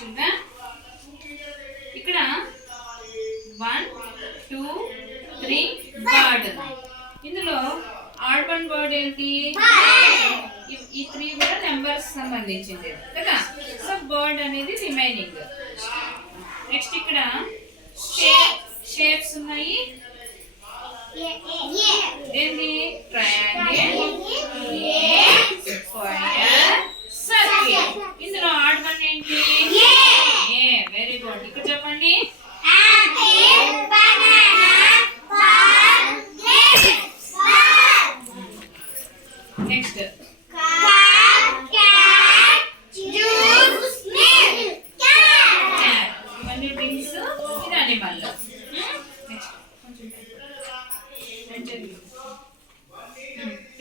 చూద్దాం. ఇక్కడ 1 2 3 బర్డ్. ఇందులో ఆడ్ వన్ వర్డ్ ఏంటి? ఈ 3 కూడా నెంబర్స్ సంబంధించింది కదా. సో బర్డ్ అనేది రిమైనింగ్. నెక్స్ట్ ఇక్కడ షేప్స్ ఉన్నాయి. ఏంటి? Triangle, square, circle. ఇందులో ఆడ్ వన్ ఏంటి? Very good. ఇక్కడ చెప్పండి. నెక్స్ట్ ఇవన్నీ థింగ్స్, ఇది అనిమల్. నెక్స్ట్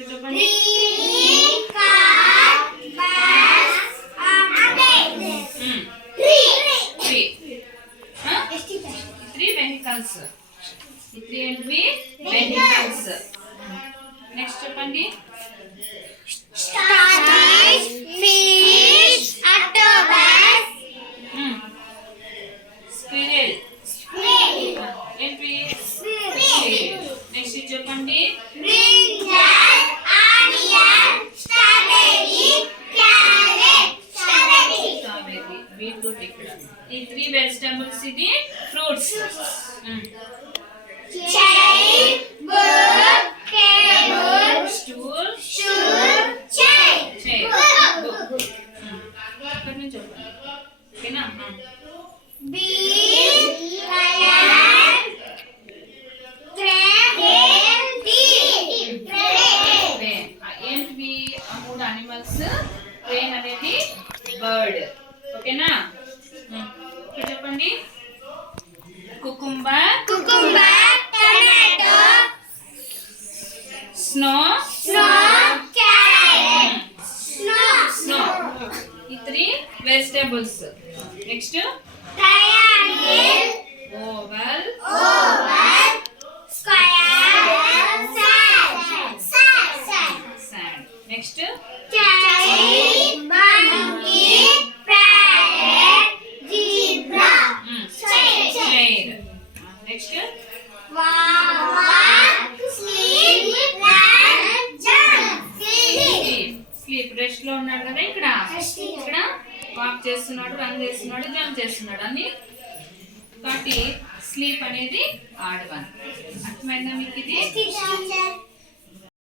చెప్పండి. Three vehicles. ఈ త్రీ ఏంటివి? వెహికల్స్. నెక్స్ట్ చెప్పండి. స్క్విరెల్. ఏంటి? నెక్స్ట్ చెప్పండి. బీట్రూట్. ఇక్కడ ఈ 3 వెజిటబుల్స్, ఇది ఫ్రూట్స్. Stool, chair. ఇక్కడ నుంచి చెప్పండి. ఓకేనా? ఏంటివి? 3 అనిమల్స్. ట్రైన్ అనేది బర్డ్. ఓకేనా? ఇక్కడ చెప్పండి. Cucumber, tomato, snow, snow. ఈ 3 vegetables. Next triangle, oval, square, sand. Next chair. Next sleep. Rest లో ఉన్నాడు కదా. ఇక్కడ వాక్ చేస్తున్నాడు, రన్ చేస్తున్నాడు, జంప్ చేస్తున్నాడు అన్ని. కాబట్టి స్లీప్ అనేది ఆడ్ వన్. అర్థమైందా మీకు ఇది?